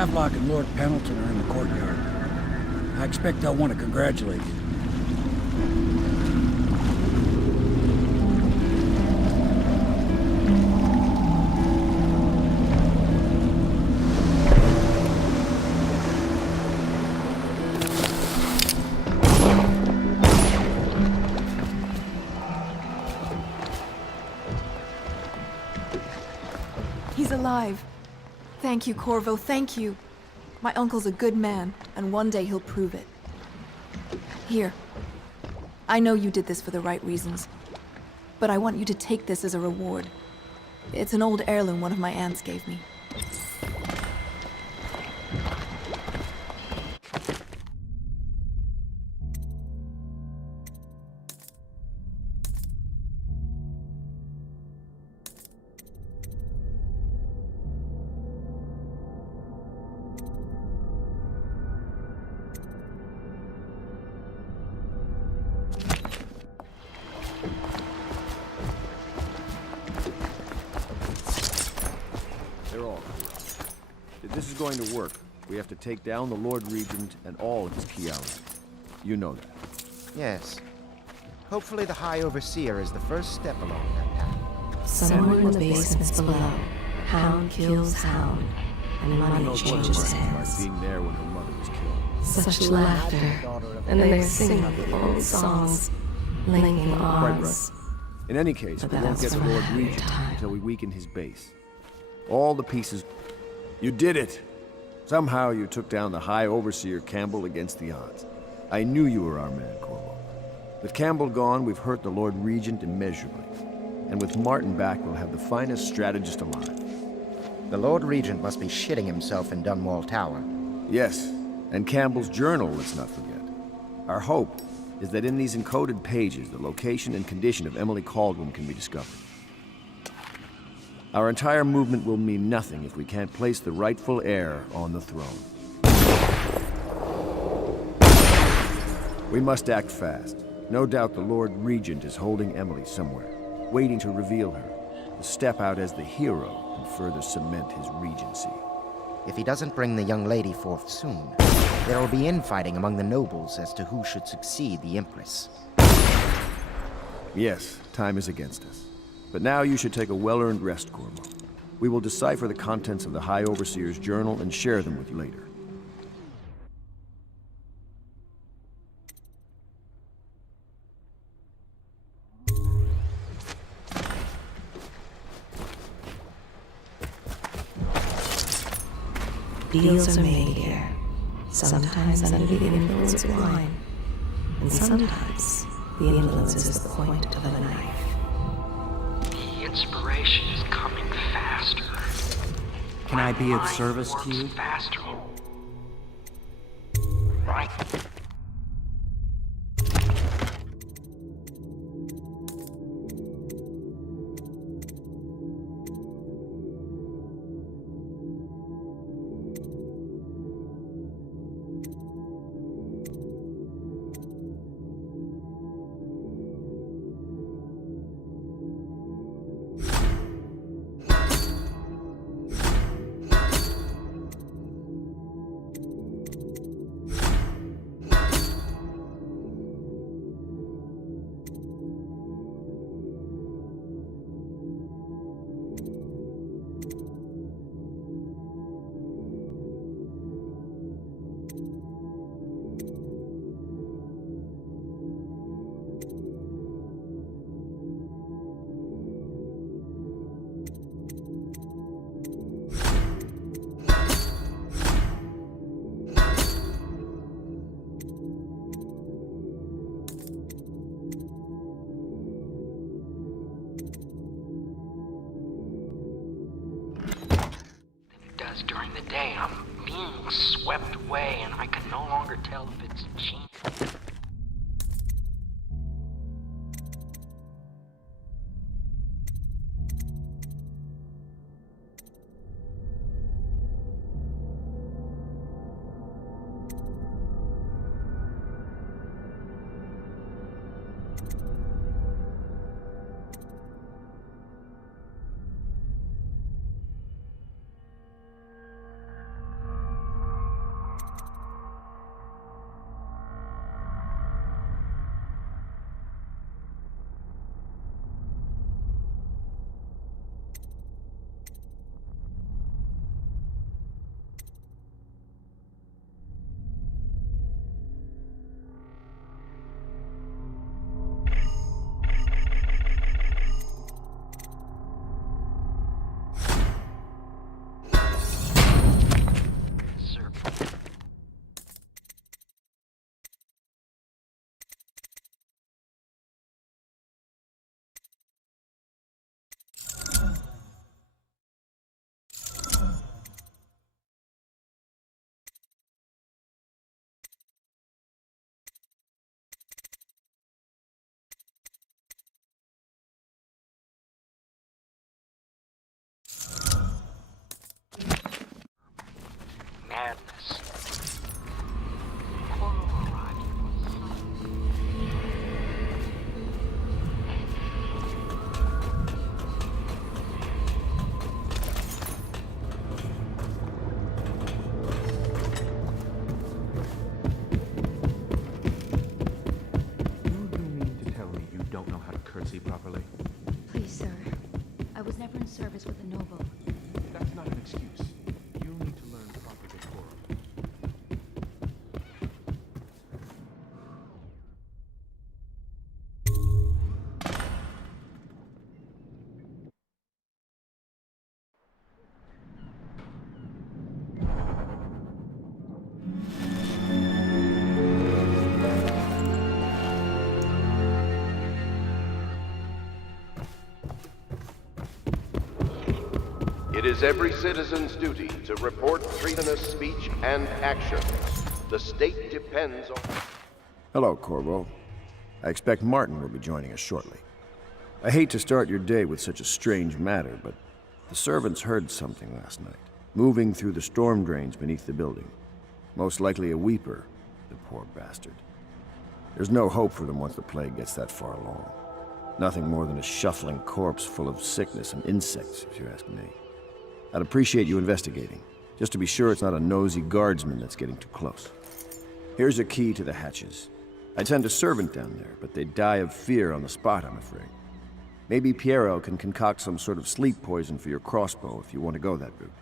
Havelock and Lord Pendleton are in the courtyard. I expect they'll want to congratulate you. He's alive. Thank you, Corvo, thank you. My uncle's a good man, and one day he'll prove it. Here. I know you did this for the right reasons, but I want you to take this as a reward. It's an old heirloom one of my aunts gave me. They're all corrupt. If this is going to work, we have to take down the Lord Regent and all of his key allies. You know that. Yes. Hopefully the High Overseer is the first step along that path. Somewhere in the basements below, hound kills hound, and money changes hands. By being there when her mother was killed. Such laughter, and they're singing the old songs, linking arms. In any case, we won't get the Lord Regent until we weaken his base. All the pieces... You did it! Somehow you took down the High Overseer Campbell against the odds. I knew you were our man, Corvo. With Campbell gone, we've hurt the Lord Regent immeasurably. And with Martin back, we'll have the finest strategist alive. The Lord Regent must be shitting himself in Dunwall Tower. Yes, and Campbell's journal, let's not forget. Our hope is that in these encoded pages, the location and condition of Emily Caldwell can be discovered. Our entire movement will mean nothing if we can't place the rightful heir on the throne. We must act fast. No doubt the Lord Regent is holding Emily somewhere, waiting to reveal her, to step out as the hero and further cement his regency. If he doesn't bring the young lady forth soon, there will be infighting among the nobles as to who should succeed the Empress. Yes, time is against us. But now you should take a well-earned rest, Corvo. We will decipher the contents of the High Overseer's journal and share them with you later. Deals are made here, sometimes under the influence of wine, and sometimes the influence is the point of a knife. The inspiration is coming faster. Can I be of service to you? Faster. Right. During the day, I'm being swept away, and I can no longer tell if it's cheap. madness. Corvo arrived. Do you mean to tell me you don't know how to curtsy properly? Please, sir. I was never in service with a noble. That's not an excuse. You need to learn proper decorum. It is every citizen's duty to report treasonous speech and actions. The state depends on... Hello, Corvo. I expect Martin will be joining us shortly. I hate to start your day with such a strange matter, but the servants heard something last night, moving through the storm drains beneath the building. Most likely a weeper, the poor bastard. There's no hope for them once the plague gets that far along. Nothing more than a shuffling corpse full of sickness and insects, if you ask me. I'd appreciate you investigating, just to be sure it's not a nosy guardsman that's getting too close. Here's a key to the hatches. I'd send a servant down there, but they'd die of fear on the spot, I'm afraid. Maybe Piero can concoct some sort of sleep poison for your crossbow if you want to go that route.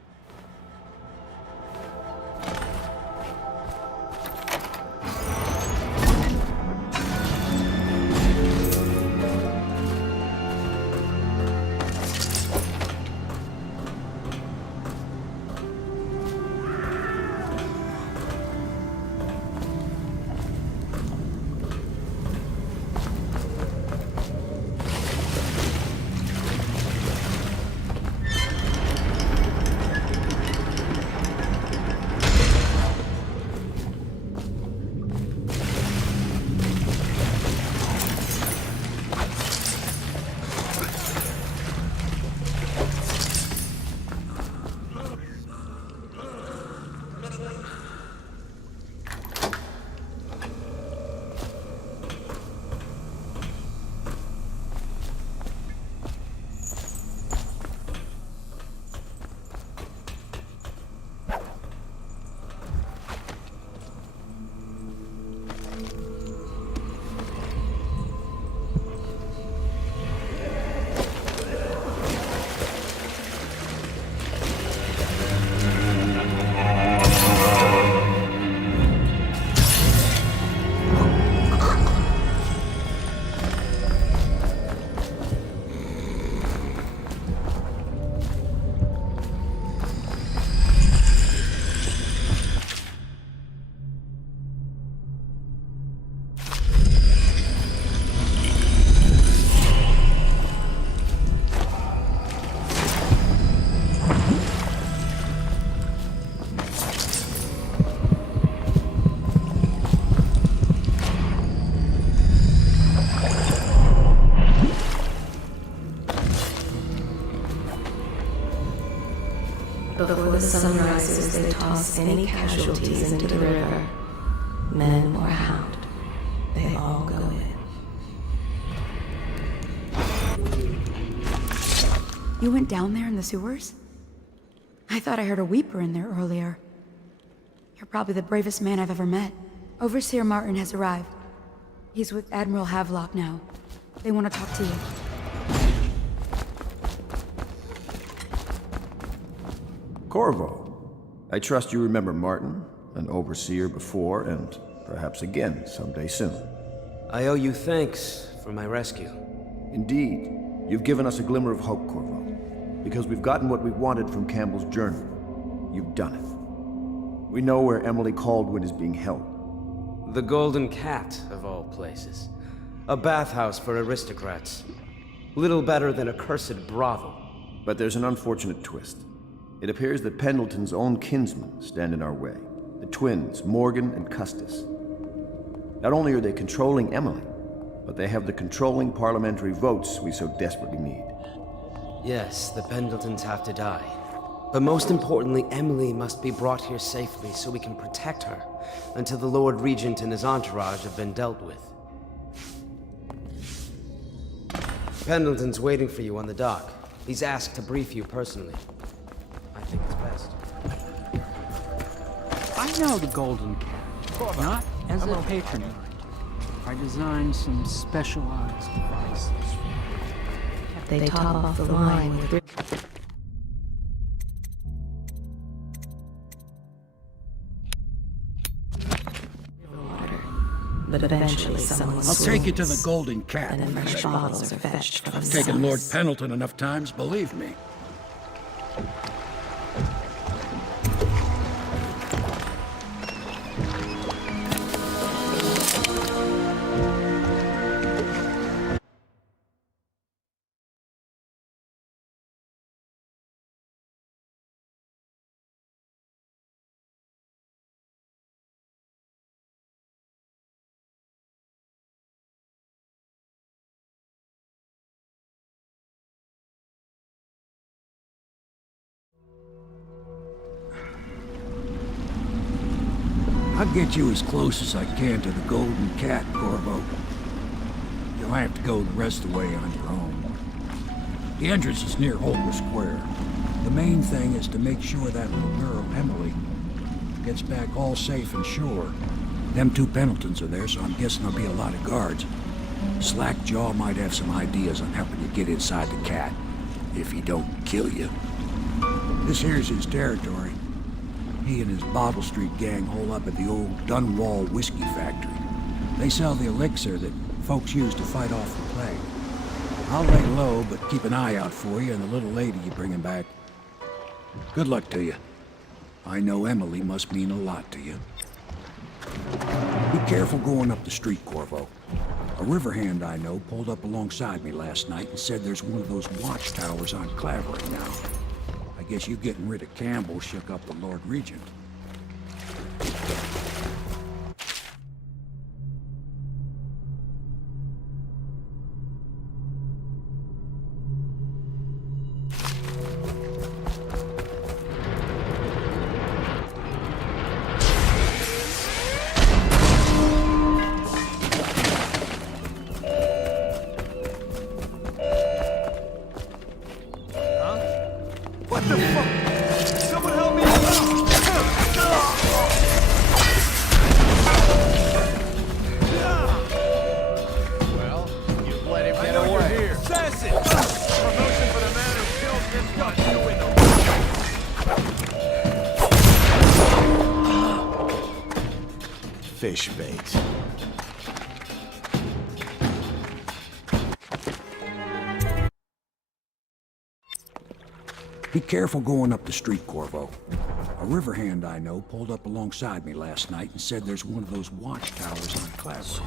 Before the sun rises, they toss any casualties into the river. Men or hound, they all go in. You went down there in the sewers? I thought I heard a weeper in there earlier. You're probably the bravest man I've ever met. Overseer Martin has arrived. He's with Admiral Havelock now. They want to talk to you. Corvo, I trust you remember Martin, an overseer before, and perhaps again someday soon. I owe you thanks for my rescue. Indeed, you've given us a glimmer of hope, Corvo. Because we've gotten what we wanted from Campbell's journal. You've done it. We know where Emily Caldwin is being held. The Golden Cat, of all places. A bathhouse for aristocrats. Little better than a cursed brothel. But there's an unfortunate twist. It appears that Pendleton's own kinsmen stand in our way. The twins, Morgan and Custis. Not only are they controlling Emily, but they have the controlling parliamentary votes we so desperately need. Yes, the Pendletons have to die. But most importantly, Emily must be brought here safely so we can protect her until the Lord Regent and his entourage have been dealt with. Pendleton's waiting for you on the dock. He's asked to brief you personally. I think it's best. I know the Golden Cat, not as a patron of mine. I designed some specialized devices. They top off the line with water. But eventually someone I'll take you to the swoops, Golden Cat. and then fresh bottles are fetched from I've the taken Lord suns. Pendleton enough times, believe me. I'll get you as close as I can to the Golden Cat, Corvo. You'll have to go the rest of the way on your own. The entrance is near Holker Square. The main thing is to make sure that little girl, Emily, gets back all safe and sure. Them two Pendletons are there, so I'm guessing there'll be a lot of guards. Slackjaw might have some ideas on helping you get inside the cat, if he don't kill you. This here's his territory. He and his Bottle Street gang hole up at the old Dunwall whiskey factory. They sell the elixir that folks use to fight off the plague. I'll lay low, but keep an eye out for you and the little lady you bringing back. Good luck to you. I know Emily must mean a lot to you. Be careful going up the street, Corvo. A river hand I know pulled up alongside me last night and said there's one of those watchtowers on Clavering now. I guess you getting rid of Campbell shook up the Lord Regent. Fish bait. Be careful going up the street, Corvo. A river hand I know pulled up alongside me last night and said there's one of those watchtowers on Clavering.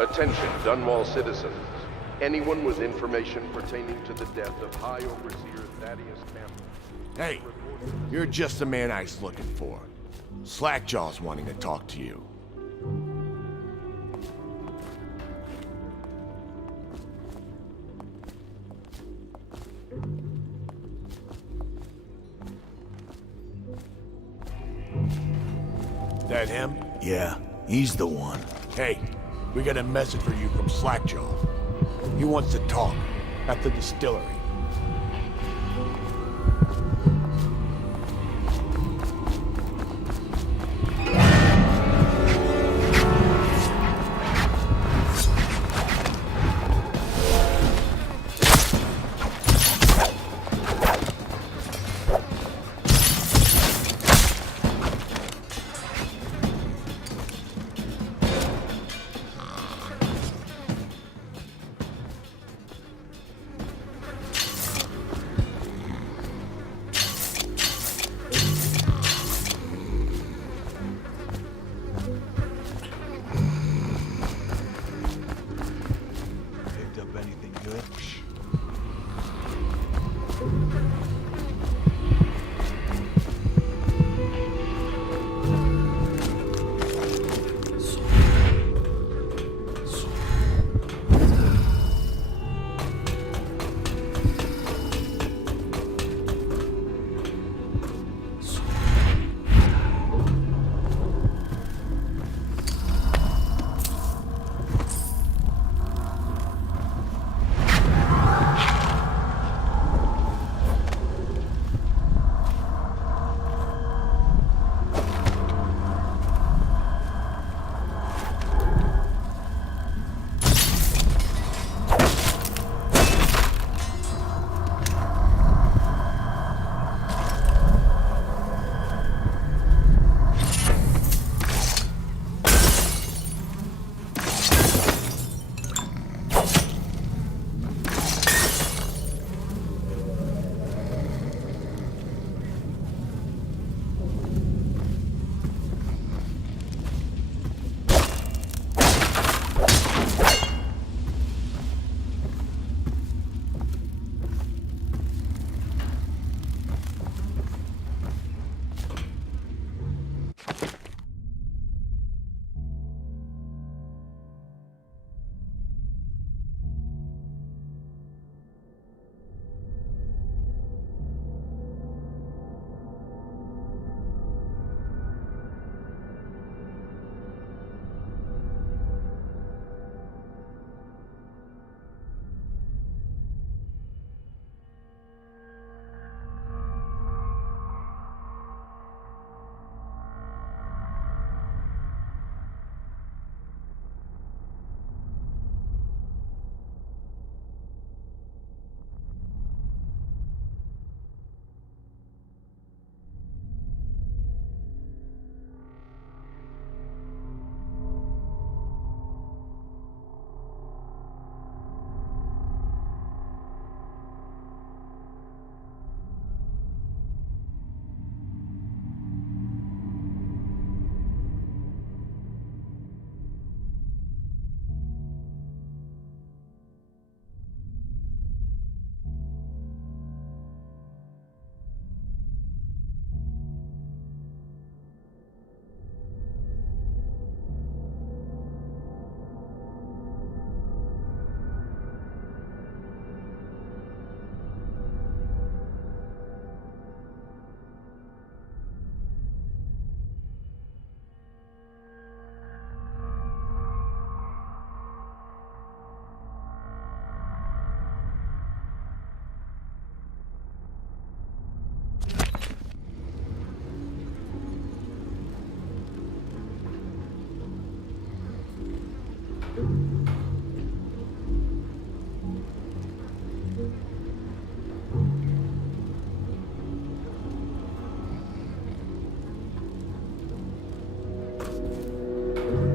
Attention, Dunwall citizens. Anyone with information pertaining to the death of High Overseer Thaddeus Campbell. Hey, you're just the man I was looking for. Slackjaw's wanting to talk to you. That him? Yeah, he's the one. Hey, we got a message for you from Slackjaw. He wants to talk at the distillery.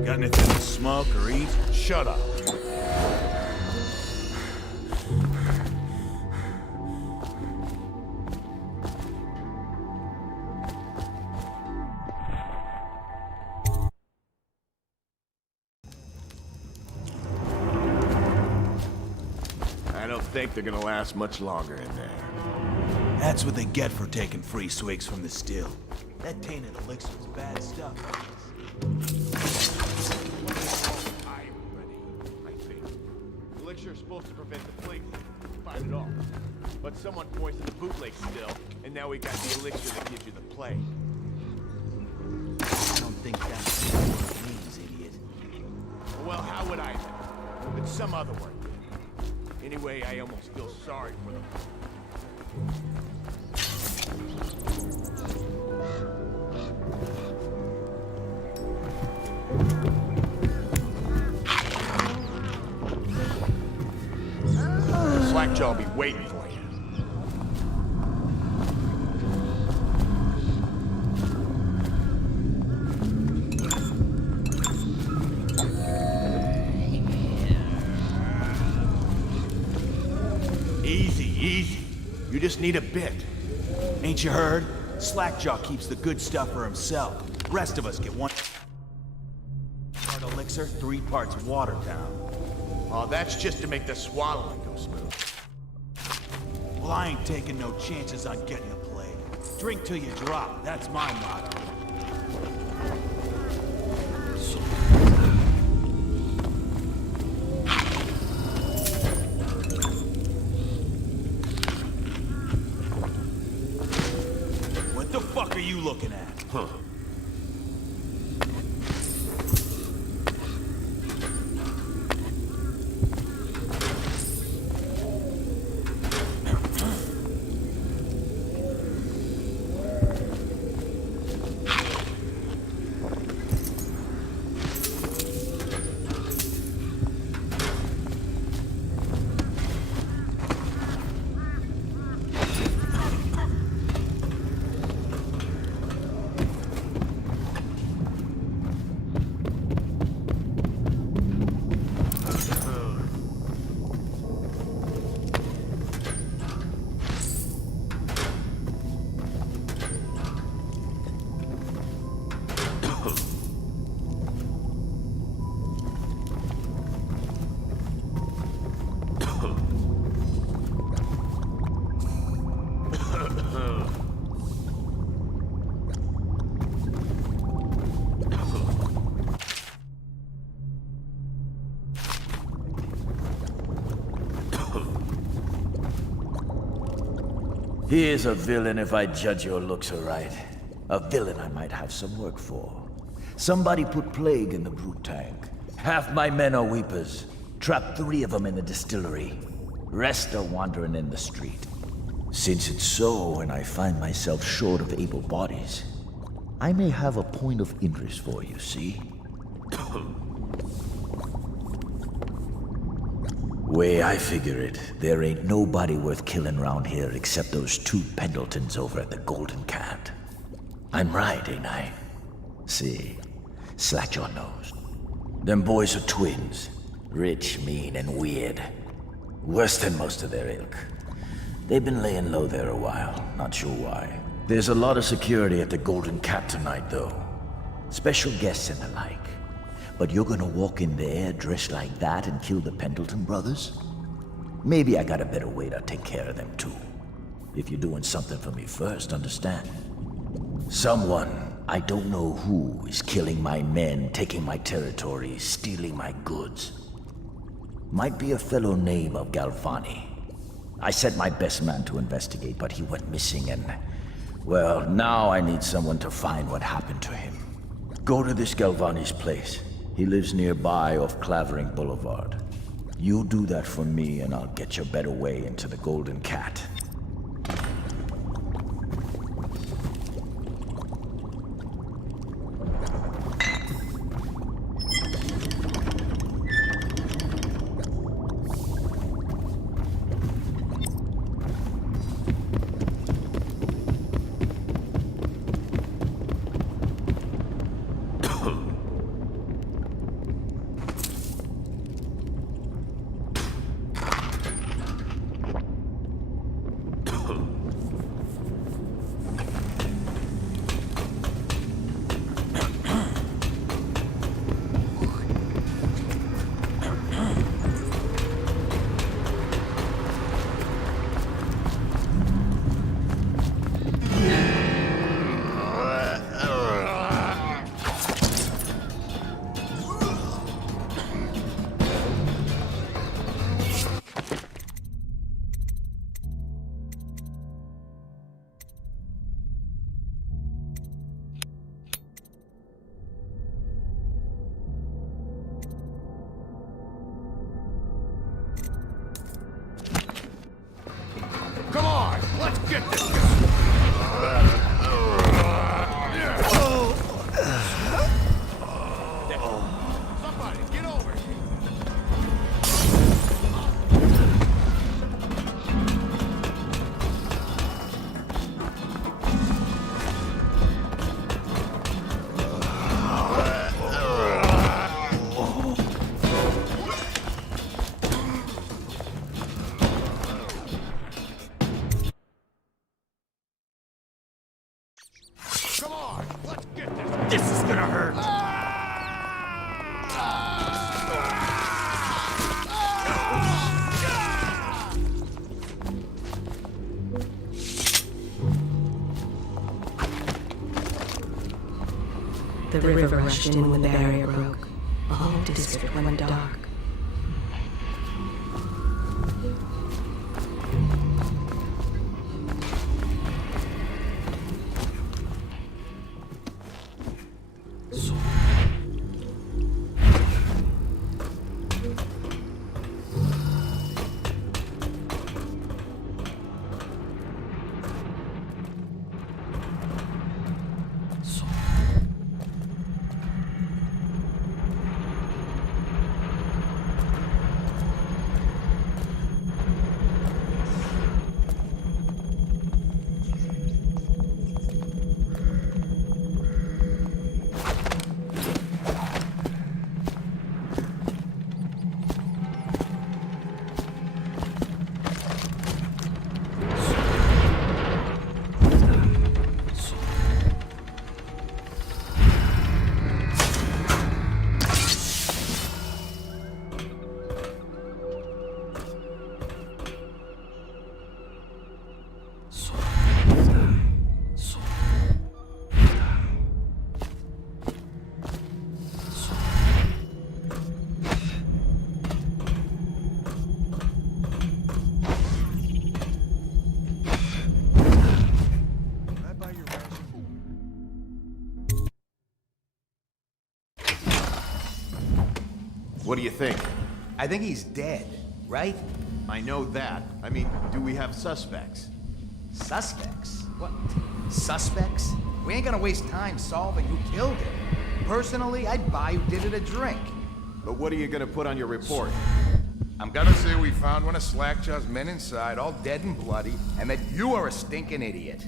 Got anything to smoke or eat? Shut up. think they're gonna last much longer in there. That's what they get for taking free swigs from the still. That tainted elixir is bad stuff. I'm ready, I think. Elixir is supposed to prevent the plague. Fight it off. But someone poisoned the bootleg still, and now we got the elixir that gives you the plague. I don't think that's what it means, idiot. Well, how would I know? It's some other word. Anyway, I almost feel sorry for them. Slackjaw will be waiting for you. Easy, easy. You just need a bit. Ain't you heard? Slackjaw keeps the good stuff for himself. Rest of us get 1 part elixir, 3 parts watered down. Oh, that's just to make the swallowing go smooth. Well, I ain't taking no chances on getting a plague. Drink till you drop, that's my motto. What the fuck are you looking at? Huh. He is a villain if I judge your looks aright. A villain I might have some work for. Somebody put plague in the brute tank. Half my men are weepers. Trapped 3 of them in the distillery. Rest are wandering in the street. Since it's so, and I find myself short of able bodies, I may have a point of interest for you, see? Way I figure it, there ain't nobody worth killing round here except those 2 Pendletons over at the Golden Cat. I'm right, ain't I? See, Slackjaw knows. Them boys are twins. Rich, mean, and weird. Worse than most of their ilk. They've been laying low there a while, not sure why. There's a lot of security at the Golden Cat tonight, though. Special guests and the like. But you're gonna walk in there dressed like that and kill the Pendleton brothers? Maybe I got a better way to take care of them too. If you're doing something for me first, understand? Someone, I don't know who, is killing my men, taking my territory, stealing my goods. Might be a fellow named of Galvani. I sent my best man to investigate, but he went missing and... well, now I need someone to find what happened to him. Go to this Galvani's place. He lives nearby off Clavering Boulevard. You do that for me and I'll get your better way into the Golden Cat. Come on, let's get this. This is gonna hurt. The river rushed in when the barrier broke. The whole district went dark. What do you think? I think he's dead, right? I know that. I mean, do we have suspects? Suspects? What? Suspects? We ain't gonna waste time solving who killed him. Personally, I'd buy who did it a drink. But what are you gonna put on your report? I'm gonna say we found one of Slackjaw's men inside, all dead and bloody, and that you are a stinking idiot.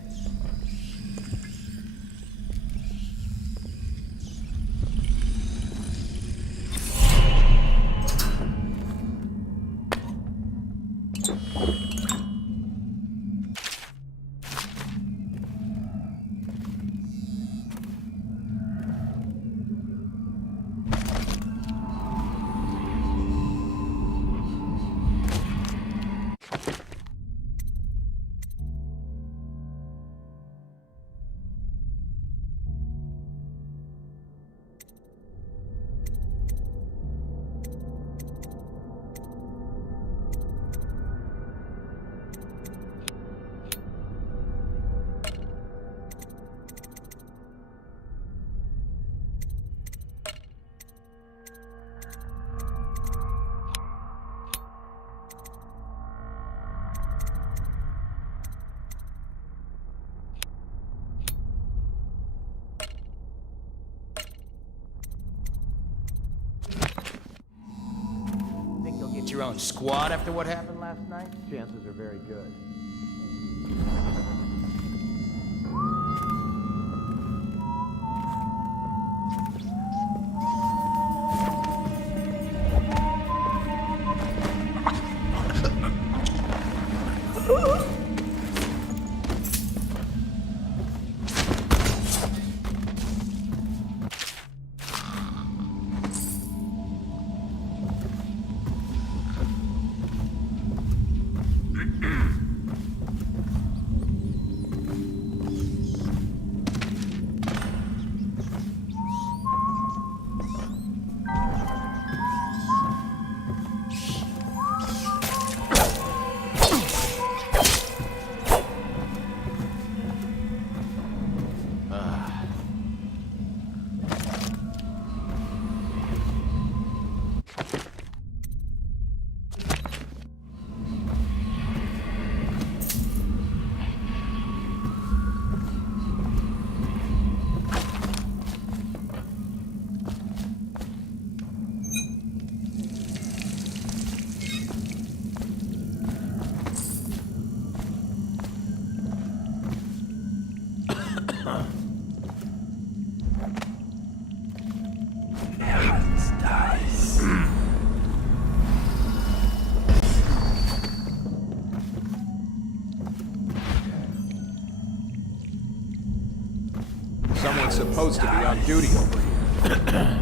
Your own squad after what happened last night? Chances are very good. supposed to be on duty over here?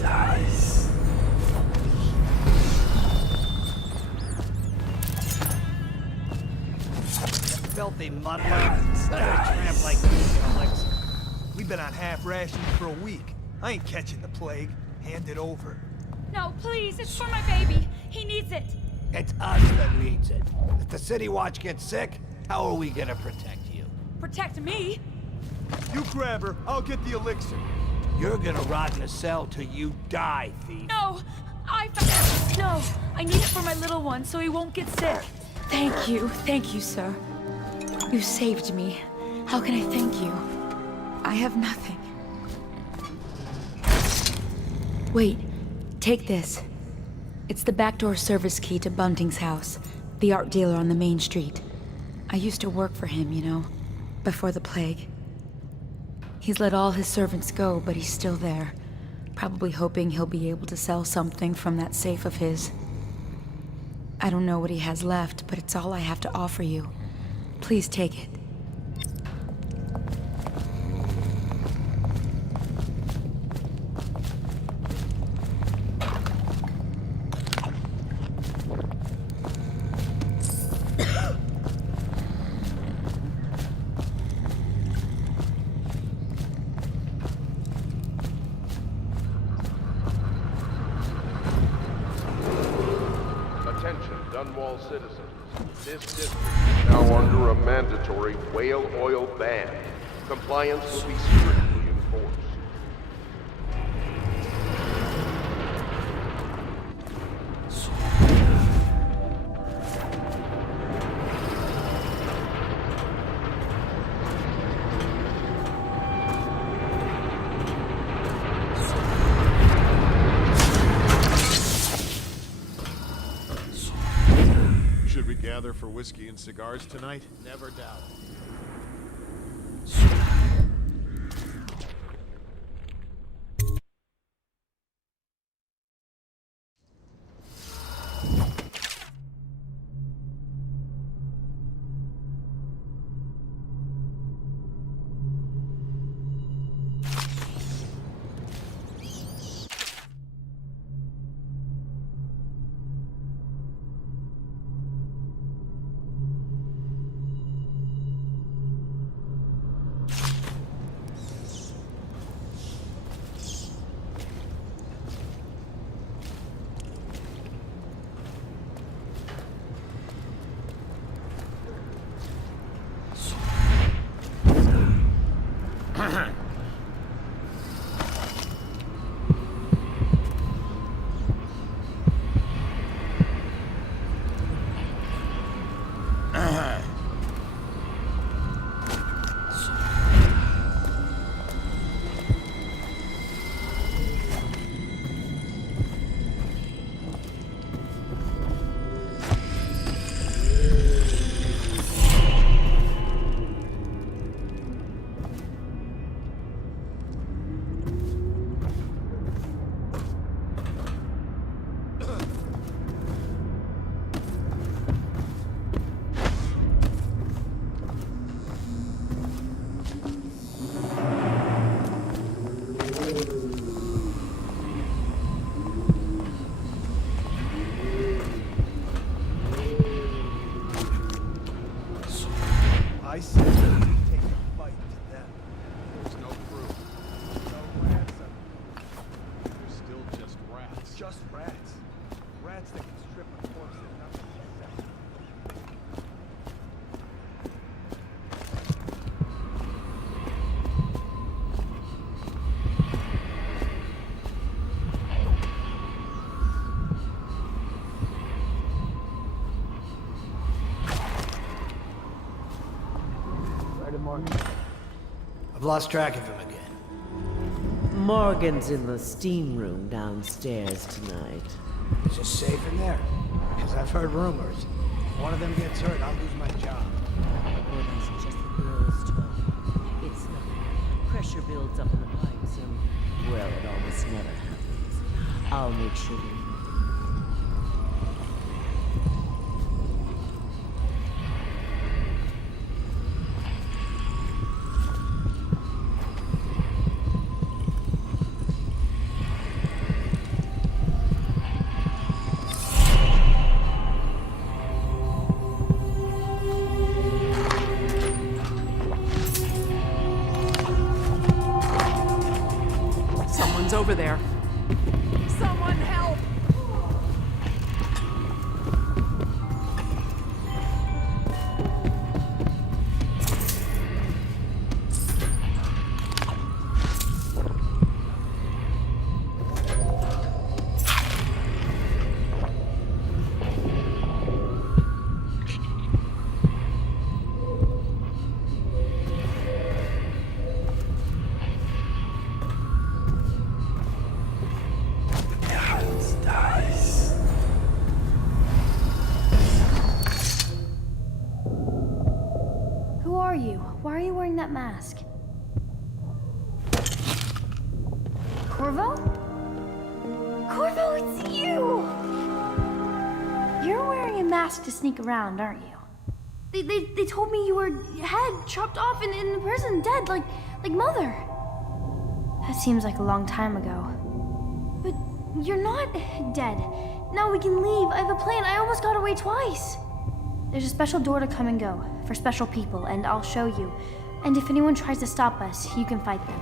Dice. Filthy mudlarks. Not a tramp like me can elixir. We've been on half rations for a week. I ain't catching the plague. Hand it over. No, please, it's for my baby. He needs it. It's us that needs it. If the City Watch gets sick, how are we gonna protect you? Protect me? You grab her, I'll get the elixir. You're gonna rot in a cell till you die, thief. No, No, I need it for my little one so he won't get sick. Thank you, sir. You saved me. How can I thank you? I have nothing. Wait, take this. It's the backdoor service key to Bunting's house, the art dealer on the main street. I used to work for him, you know, before the plague. He's let all his servants go, but he's still there, probably hoping he'll be able to sell something from that safe of his. I don't know what he has left, but it's all I have to offer you. Please take it. Dunwall citizens, this district is now under a mandatory whale oil ban. Compliance will be strictly enforced. Should we gather for whiskey and cigars tonight? Never doubt. Rats. Rats that can strip a corpse and nothing gets out. I've lost track of him again. Morgan's in the steam room downstairs tonight. Is it safe in there? Because I've heard rumors. If one of them gets hurt, I'll lose my job. Oh, that's just girls' talk. It's nothing. Pressure builds up in the pipes and, well, it almost never happens. I'll make sure they over there. Someone help! Why are you wearing that mask? Corvo? Corvo, it's you! You're wearing a mask to sneak around, aren't you? They told me you were head chopped off in the prison, dead, like Mother. That seems like a long time ago. But you're not dead. Now we can leave. I have a plan. I almost got away twice. There's a special door to come and go, for special people, and I'll show you. And if anyone tries to stop us, you can fight them.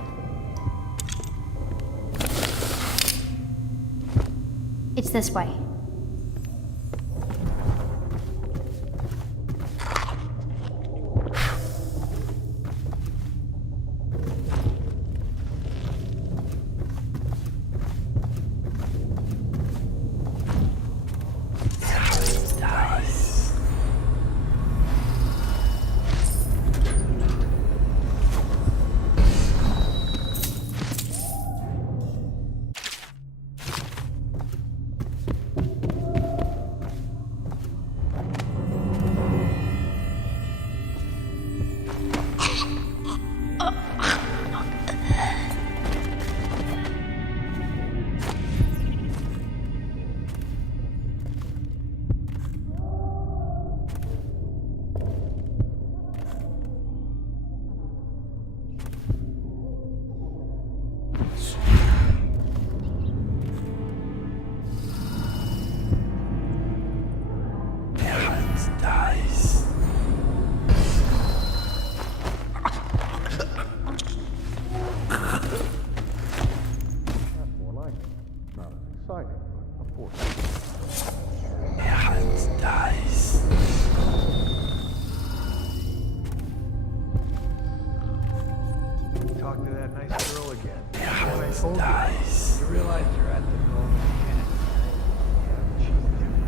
It's this way. Talk to that nice girl again. When I told you realize you're at the golden cat. Yeah, she's different.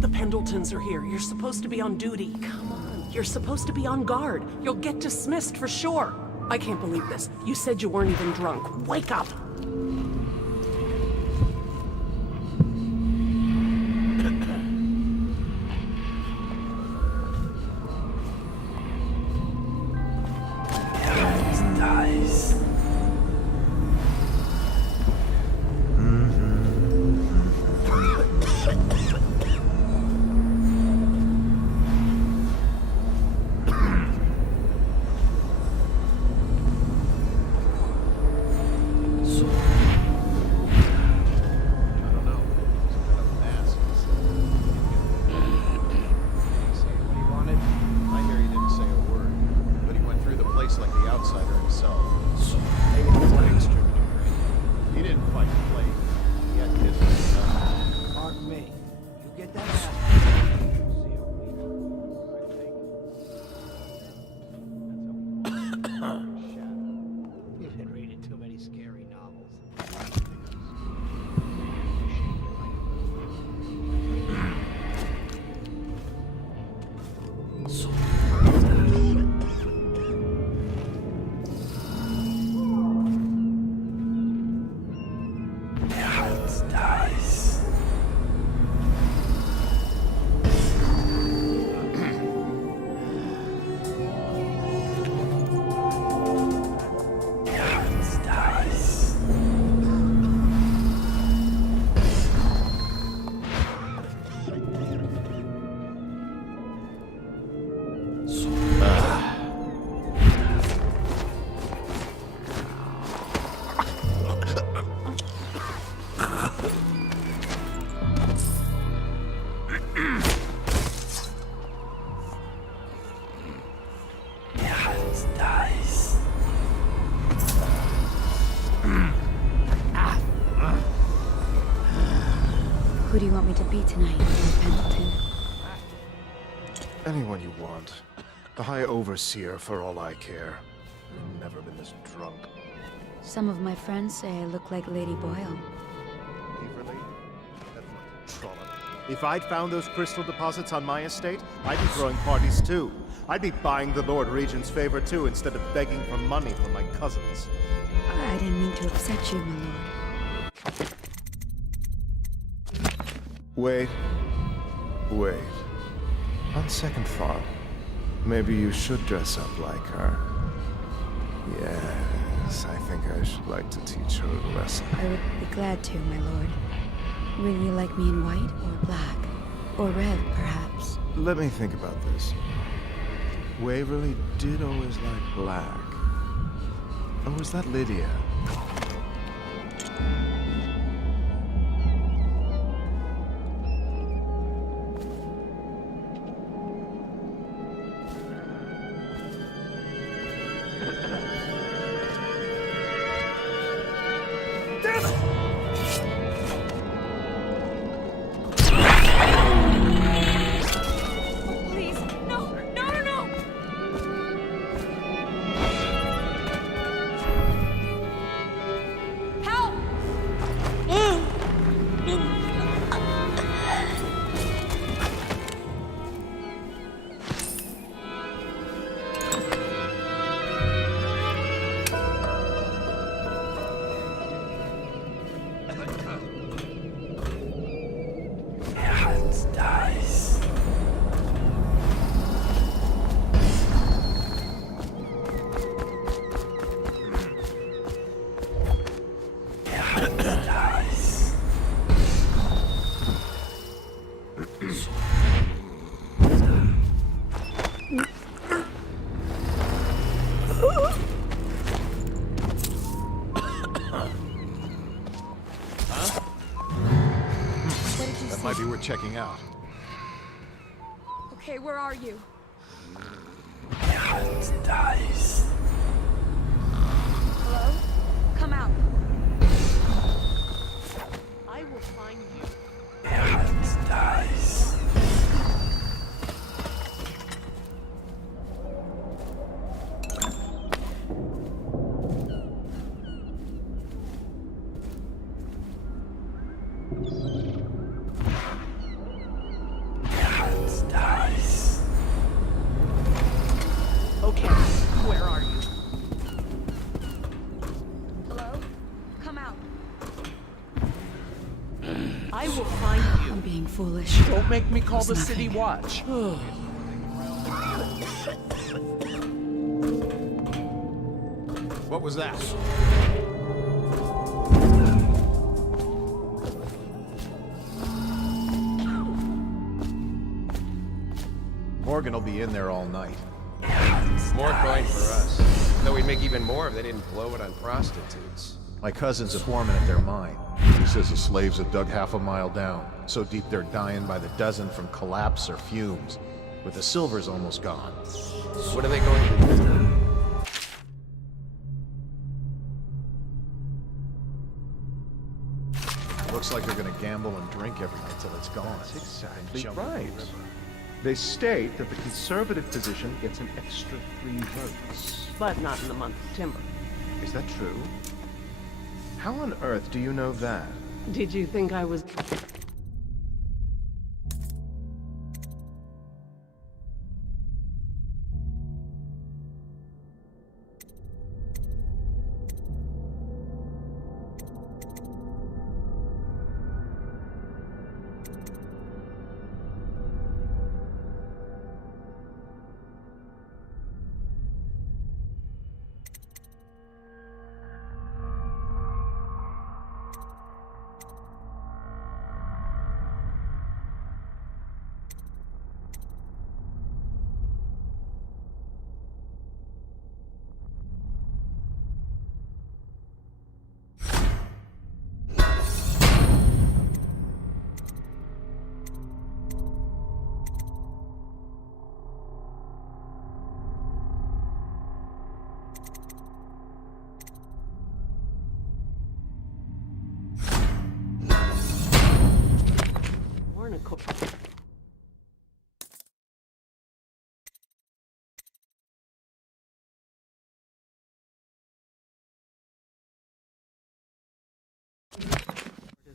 The Pendletons are here. You're supposed to be on duty. Come on. You're supposed to be on guard. You'll get dismissed for sure. I can't believe this. You said you weren't even drunk. Wake up! Nice. Who do you want me to be tonight, Lord Pendleton? Anyone you want. The High Overseer, for all I care. I've never been this drunk. Some of my friends say I look like Lady Boyle. Waverly? That fucking trollop. If I'd found those crystal deposits on my estate, I'd be throwing parties too. I'd be buying the Lord Regent's favor too, instead of begging for money from my cousins. I didn't mean to upset you, my lord. Wait. On second thought, maybe you should dress up like her. Yes, I think I should like to teach her a lesson. I would be glad to, my lord. Would you like me in white or black? Or red, perhaps? Let me think about this. Waverly did always like black. Or was that Lydia? Might be worth checking out. Okay, where are you? Dice. Hello? Come out. I will find you. Dice. foolish. Don't make me call It's the nothing. city watch. What was that? Morgan will be in there all night. More coin for us. Though we'd make even more if they didn't blow it on prostitutes. My cousin's a foreman at their mine. He says the slaves have dug half a mile down, so deep they're dying by the dozen from collapse or fumes. But the silver's almost gone. What are they going to do? Looks like they're gonna gamble and drink every night till it's gone. That's exactly Jump in the right. river. They state that the conservative position gets an extra 3 votes. But not in the month of timber. Is that true? How on earth do you know that? Did you think I was...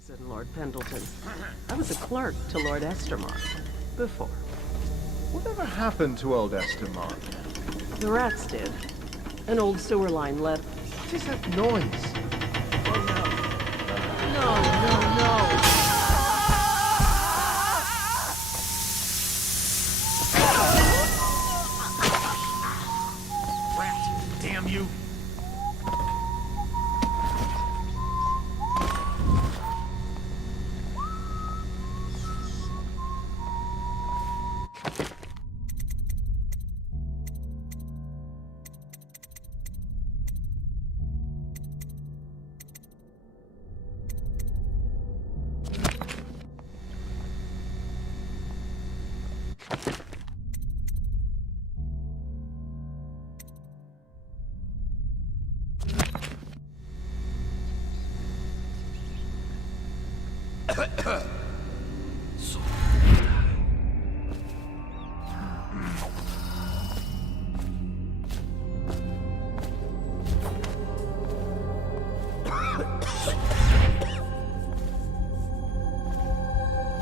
And Lord Pendleton. I was a clerk to Lord Estermont before. Whatever happened to old Estamont? The rats did. An old sewer line led. What is that noise? No. Rat, damn you!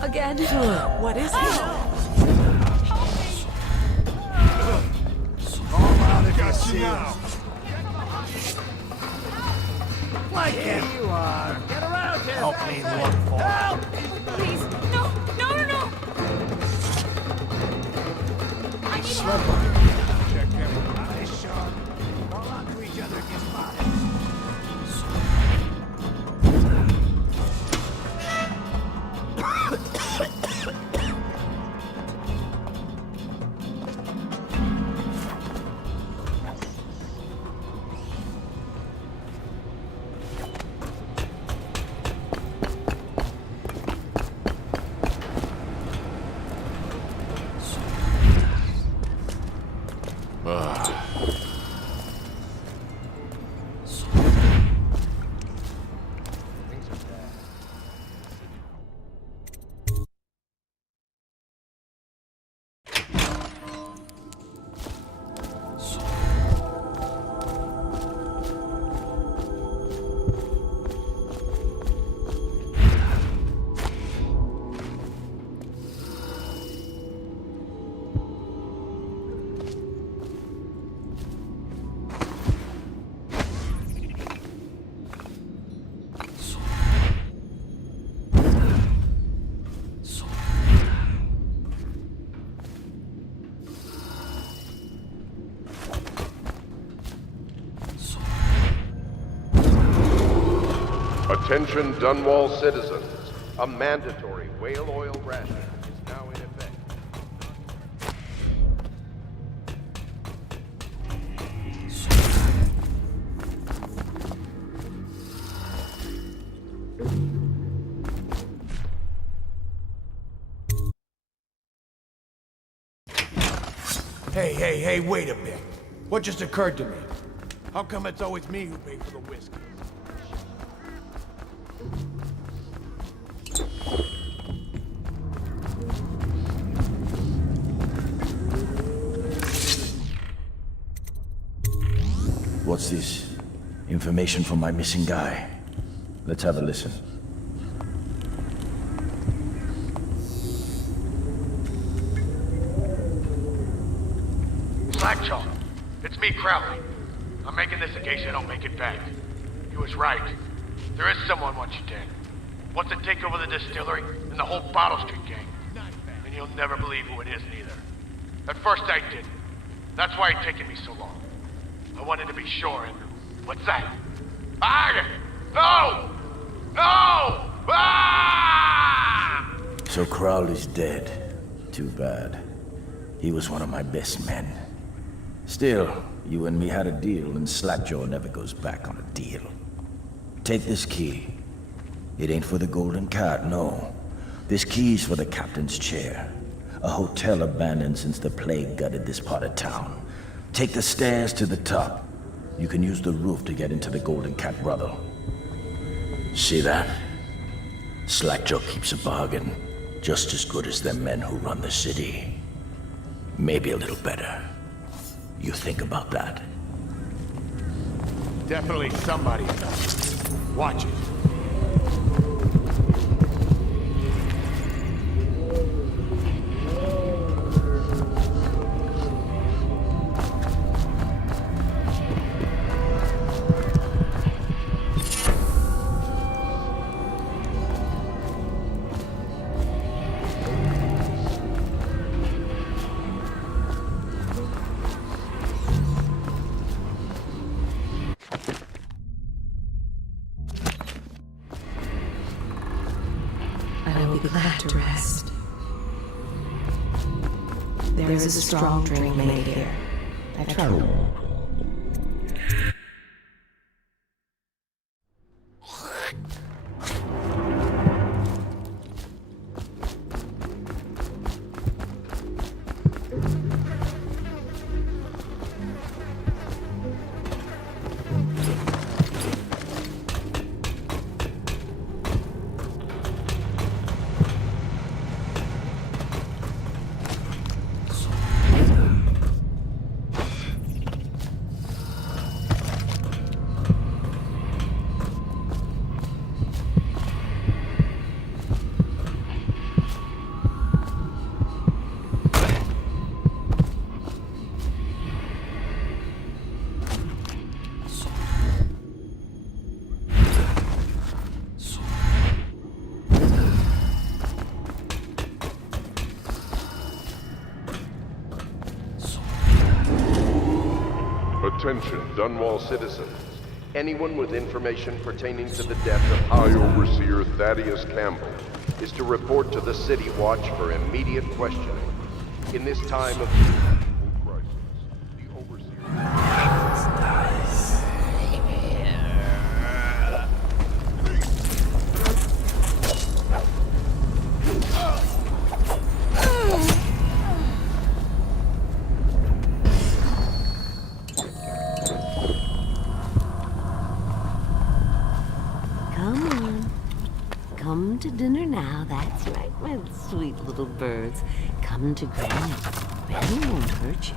Again? What is it? Call out if you Got see you him. now. Like Here him. you are. Get around here. Help me look for him. Help! Please, no! I need help! Check him. Nice shot. Hold on to each other, get spotted. Attention Dunwall citizens. A mandatory whale oil ration is now in effect. Hey, wait a bit. What just occurred to me? How come it's always me who pays for the whiskey? What's this? Information from my missing guy. Let's have a listen. Slackjaw, it's me, Crowley. I'm making this in case I don't make it back. He was right. There is someone wants you dead. Wants to take over the distillery and the whole Bottle Street gang. And you'll never believe who it is neither. At first I didn't. That's why it's taken me so long. I wanted to be sure and... What's that? No! No! Ah! So Crowley's dead. Too bad. He was one of my best men. Still, you and me had a deal, and Slackjaw never goes back on a deal. Take this key. It ain't for the Golden Cat, no. This key's for the captain's chair. A hotel abandoned since the plague gutted this part of town. Take the stairs to the top. You can use the roof to get into the Golden Cat brothel. See that? Slackjaw keeps a bargain. Just as good as them men who run the city. Maybe a little better. You think about that. Definitely somebody does. Watch it. I will be glad to rest. There is a strong drink made here. I've tried. Attention, Dunwall citizens. Anyone with information pertaining to the death of High Overseer Thaddeus Campbell is to report to the City Watch for immediate questioning. In this time of crisis, the Overseer... Come to dinner now, that's right, my sweet little birds. Come to Granny. Granny won't hurt you.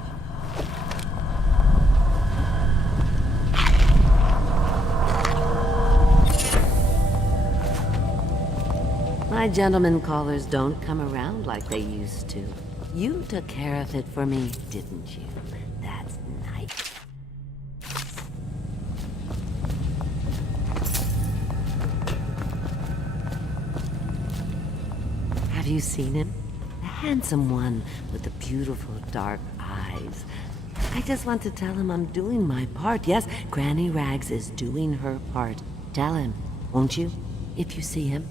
My gentlemen callers don't come around like they used to. You took care of it for me, didn't you? That's nice. Have you seen him? The handsome one with the beautiful dark eyes. I just want to tell him I'm doing my part. Yes, Granny Rags is doing her part. Tell him won't you? If you see him.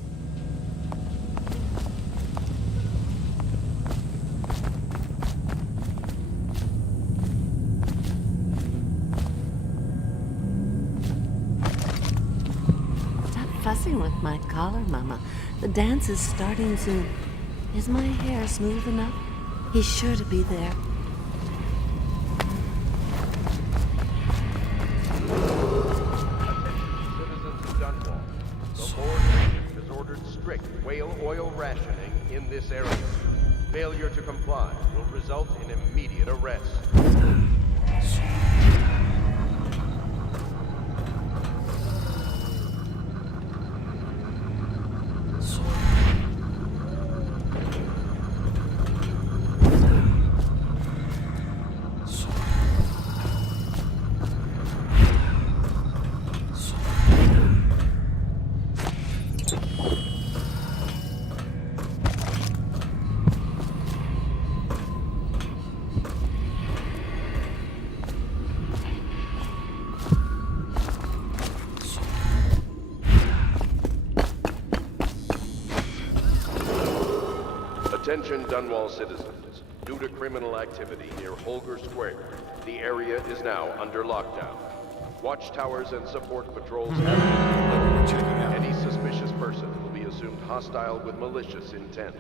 Stop fussing with my collar, Mama. The dance is starting soon. Is my hair smooth enough? He's sure to be there. Whale oil rationing in this area. Failure to comply will result in immediate arrest. Attention Dunwall citizens. Due to criminal activity near Holger Square, the area is now under lockdown. Watchtowers and support patrols have been checking out. Any suspicious person will be assumed hostile with malicious intent.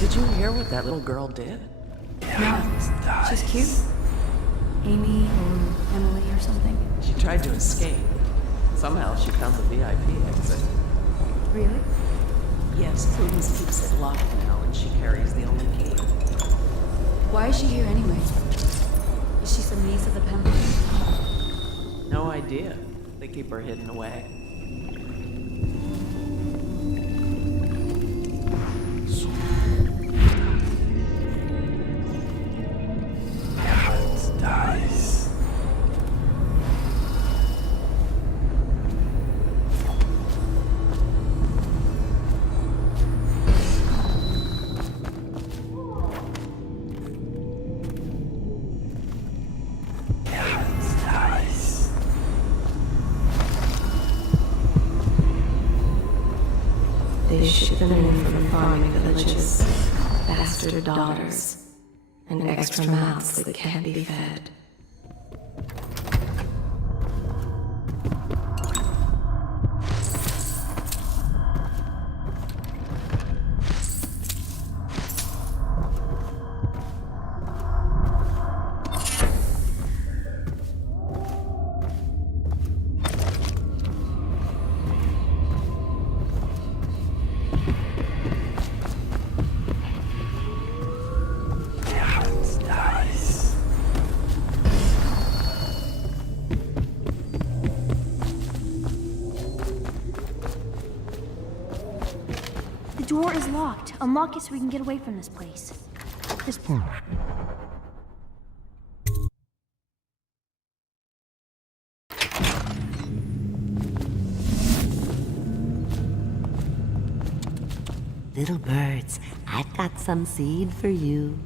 Did you hear what that little girl did? No, she's cute. Amy or Emily or something. She tried to escape. Somehow she found the VIP exit. Really? Yes, Prudence keeps it locked now, and she carries the only key. Why is she here anyway? Is she some niece of the Pendletons? No idea. They keep her hidden away. Dies. They ship them in from farming villages, bastard daughters, and extra mouths that can't be fed. The door is locked. Unlock it so we can get away from this place. This. Little birds, I've got some seed for you.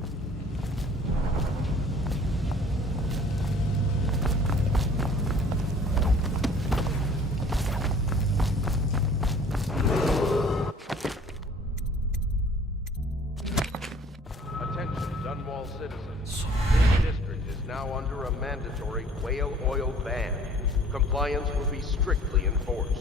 Attention, Dunwall citizens. This district is now under a mandatory whale oil ban. Compliance will be strictly enforced.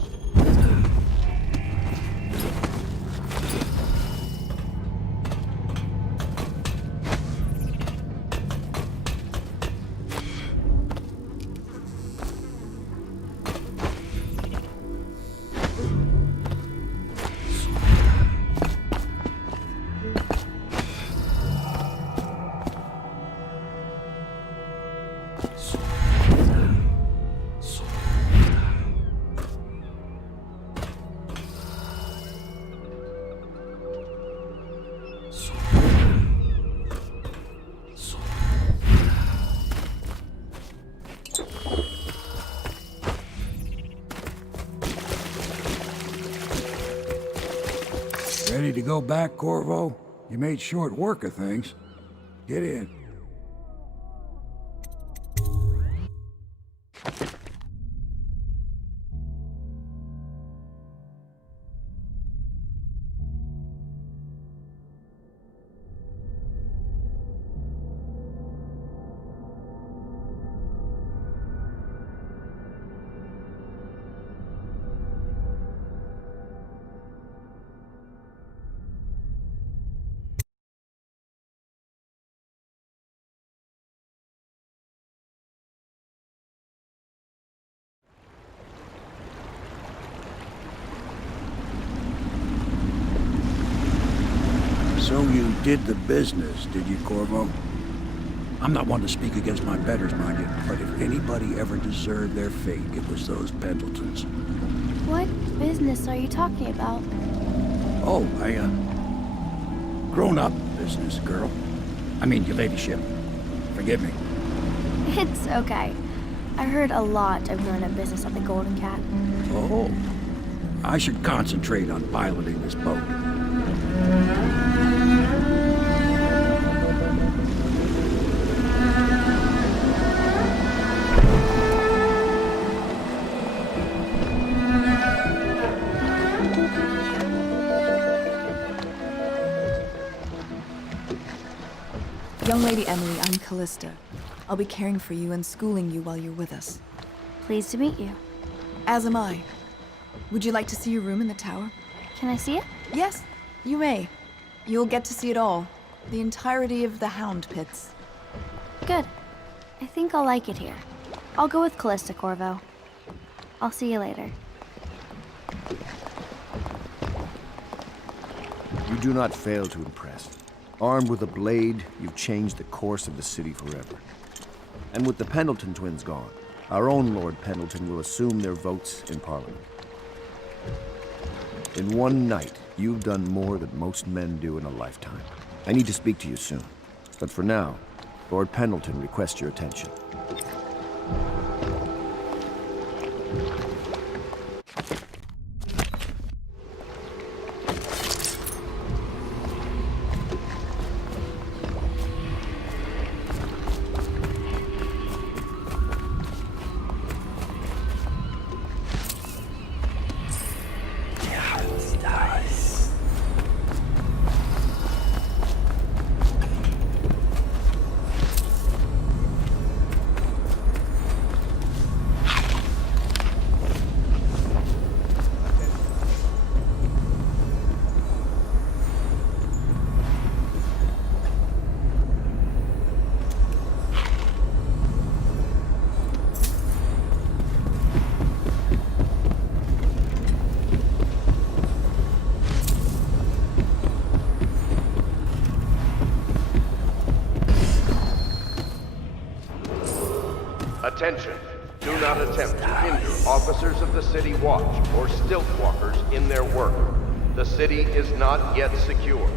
Ready to go back, Corvo? You made short work of things. Get in. So you did the business, did you, Corvo? I'm not one to speak against my betters, mind you, but if anybody ever deserved their fate, it was those Pendletons. What business are you talking about? Oh, grown-up business, girl. I mean, your ladyship. Forgive me. It's okay. I heard a lot of grown-up business at the Golden Cat. Oh, I should concentrate on piloting this boat. Young Lady Emily, I'm Callista. I'll be caring for you and schooling you while you're with us. Pleased to meet you. As am I. Would you like to see your room in the tower? Can I see it? Yes, you may. You'll get to see it all. The entirety of the Hound Pits. Good. I think I'll like it here. I'll go with Callista, Corvo. I'll see you later. You do not fail to impress. Armed with a blade, you've changed the course of the city forever. And with the Pendleton twins gone, our own Lord Pendleton will assume their votes in Parliament. In one night, you've done more than most men do in a lifetime. I need to speak to you soon. But for now, Lord Pendleton requests your attention. Dies. Attention. Do not attempt to hinder officers of the City Watch or stilt walkers in their work. The city is not yet secure.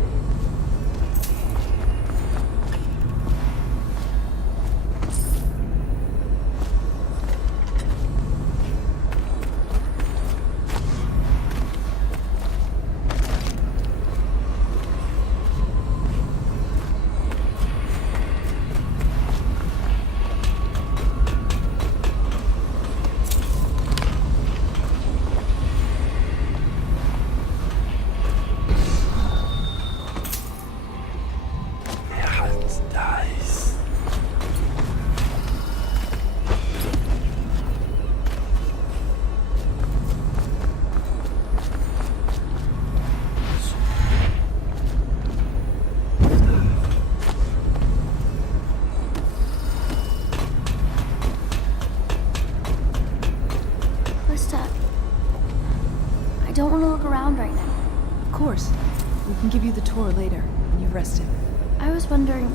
I don't want to look around right now. Of course. We can give you the tour later, when you've rested. I was wondering,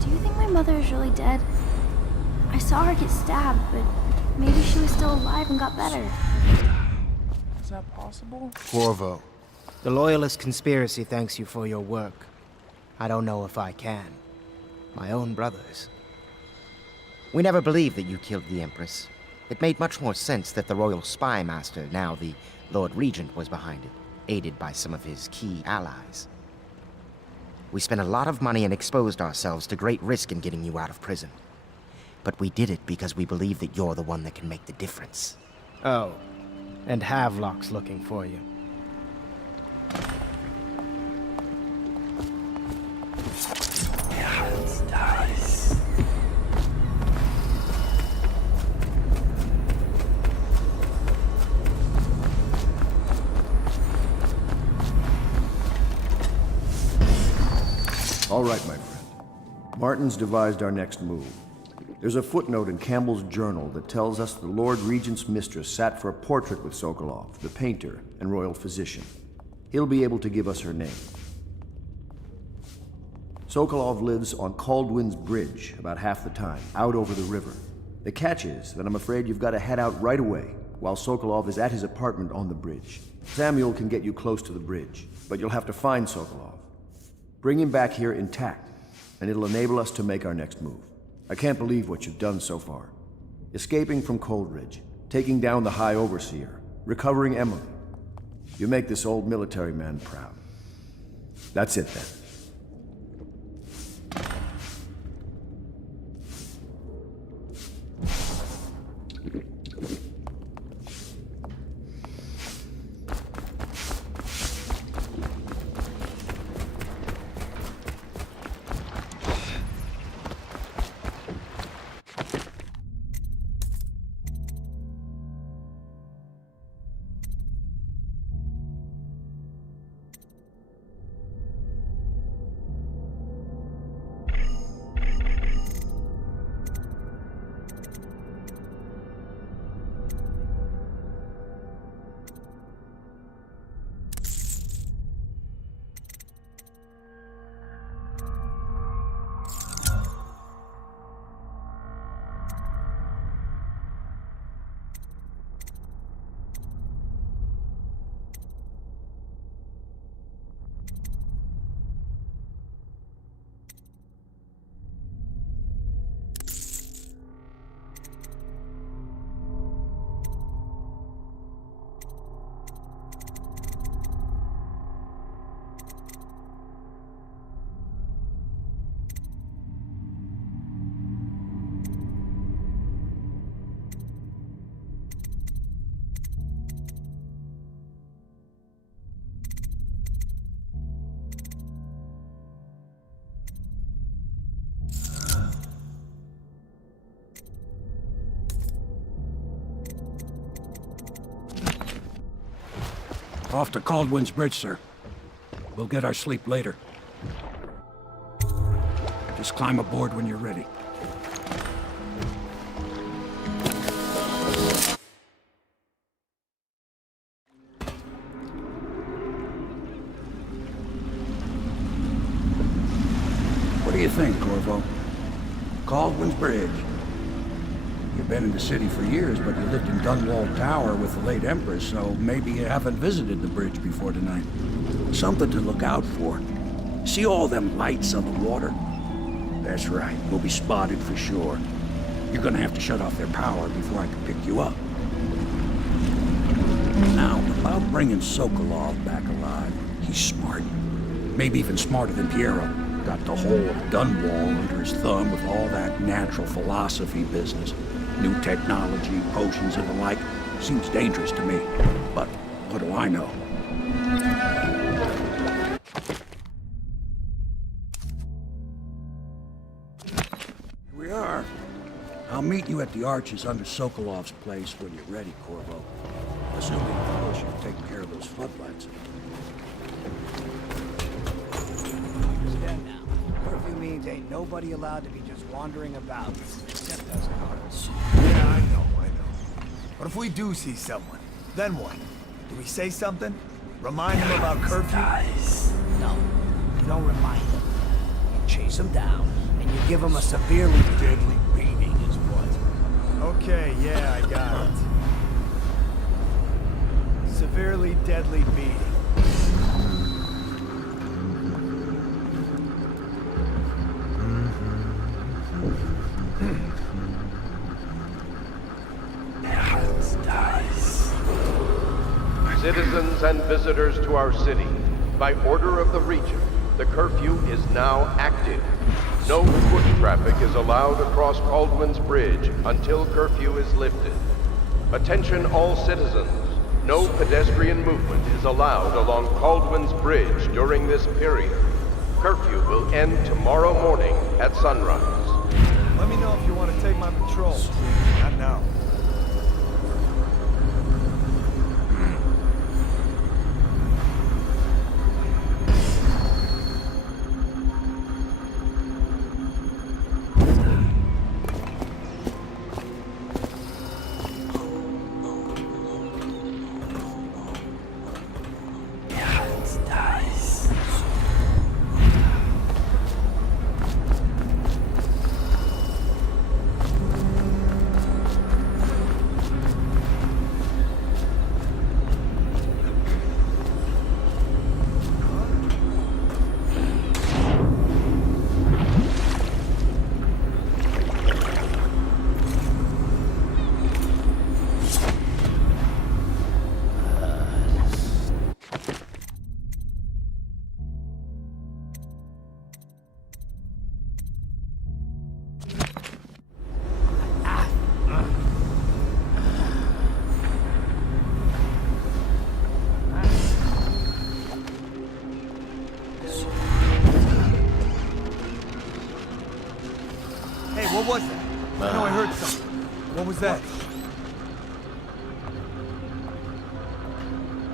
do you think my mother is really dead? I saw her get stabbed, but maybe she was still alive and got better. Is that possible? Corvo. The Loyalist conspiracy thanks you for your work. I don't know if I can. My own brothers. We never believed that you killed the Empress. It made much more sense that the Royal Spy Master, now the Lord Regent, was behind it, aided by some of his key allies. We spent a lot of money and exposed ourselves to great risk in getting you out of prison. But we did it because we believe that you're the one that can make the difference. Oh, and Havelock's looking for you. All right, my friend. Martin's devised our next move. There's a footnote in Campbell's journal that tells us the Lord Regent's mistress sat for a portrait with Sokolov, the painter and royal physician. He'll be able to give us her name. Sokolov lives on Caldwin's Bridge about half the time, out over the river. The catch is that I'm afraid you've got to head out right away while Sokolov is at his apartment on the bridge. Samuel can get you close to the bridge, but you'll have to find Sokolov. Bring him back here intact, and it'll enable us to make our next move. I can't believe what you've done so far. Escaping from Coldridge, taking down the High Overseer, recovering Emily. You make this old military man proud. That's it then. Off to Caldwin's Bridge, sir. We'll get our sleep later. Just climb aboard when you're ready. What do you think, Corvo? Caldwin's Bridge. You've been in the city for years, but you lived in Dunwall Tower with the late Empress, so maybe you haven't visited the bridge before tonight. Something to look out for. See all them lights on the water? That's right, we'll be spotted for sure. You're gonna have to shut off their power before I can pick you up. Now, about bringing Sokolov back alive, he's smart. Maybe even smarter than Piero. Got the whole of Dunwall under his thumb with all that natural philosophy business. New technology, potions and the like. Seems dangerous to me. But what do I know? Here we are. I'll meet you at the arches under Sokolov's place when you're ready, Corvo. Assuming, of course, you've taken care of those floodlights. Curfew means ain't nobody allowed to be just wandering about, except us guards. Yeah, I know. But if we do see someone, then what? Do we say something? Remind them about curfew? No, you don't remind them. You chase them down, and you give them a severely deadly beating is what. Okay, yeah, I got it. Severely deadly beating. Citizens and visitors to our city, by order of the Regent, the curfew is now active. No foot traffic is allowed across Caldwin's Bridge until curfew is lifted. Attention all citizens, no pedestrian movement is allowed along Caldwin's Bridge during this period. Curfew will end tomorrow morning at sunrise. Let me know if you want to take my patrol. Not now. What was that? I know I heard something. What was that?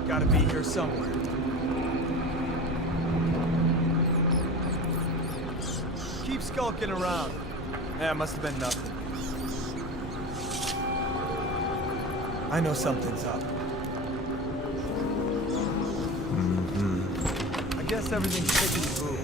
Gotta be here somewhere. Keep skulking around. Yeah, must have been nothing. I know something's up. I guess everything's taking food.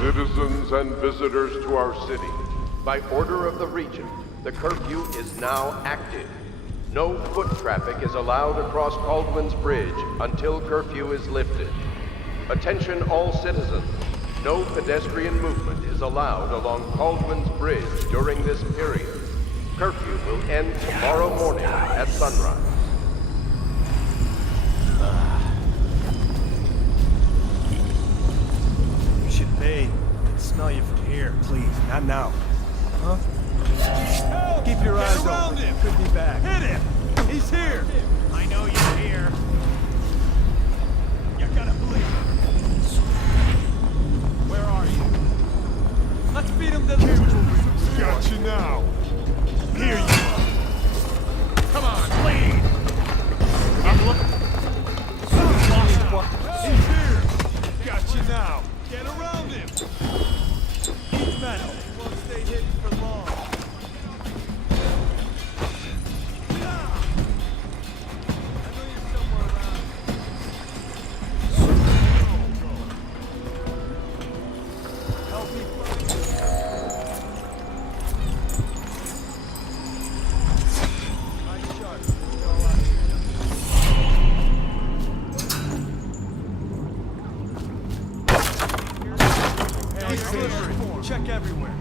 Citizens and visitors to our city, by order of the Regent, the curfew is now active. No foot traffic is allowed across Caldwell's Bridge until curfew is lifted. Attention all citizens. No pedestrian movement is allowed along Caldwell's Bridge during this period. Curfew will end tomorrow morning at sunrise. You should bathe. I can smell you from here. Please, not now. Huh? Help! Keep your eyes open. Him. Could be back. Hit him! He's here! I know you're here. You gotta believe it. Where are you? Let's beat him to the... Got you now. Here you are. Come on, bleed! I'm looking... He's here! Got you now. Get around him! He's metal. He won't stay hidden for long. Check everywhere.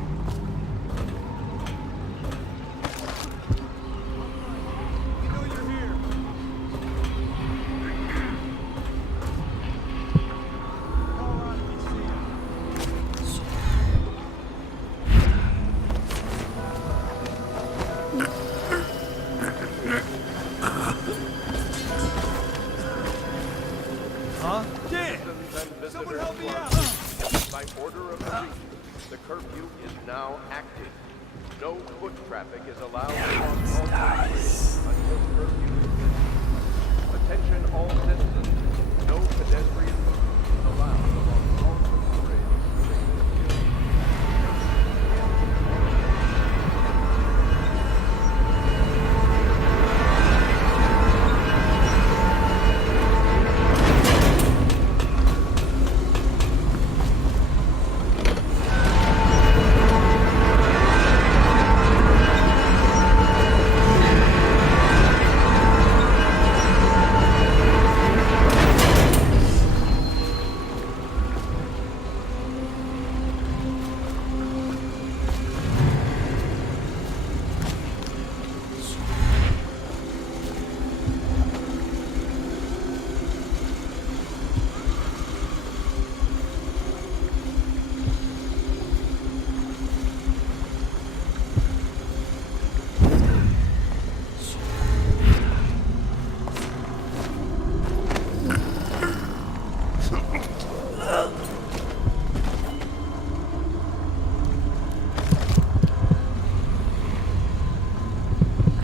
You know you're here. Call on if you see him. Huh? Yeah! Someone help me out! By order of the Regent, the curfew is now active. No foot traffic is allowed across Caldwell's Bridge until curfew is lifted. Attention all citizens. No pedestrian movement is allowed along Caldwell's Bridge during this period.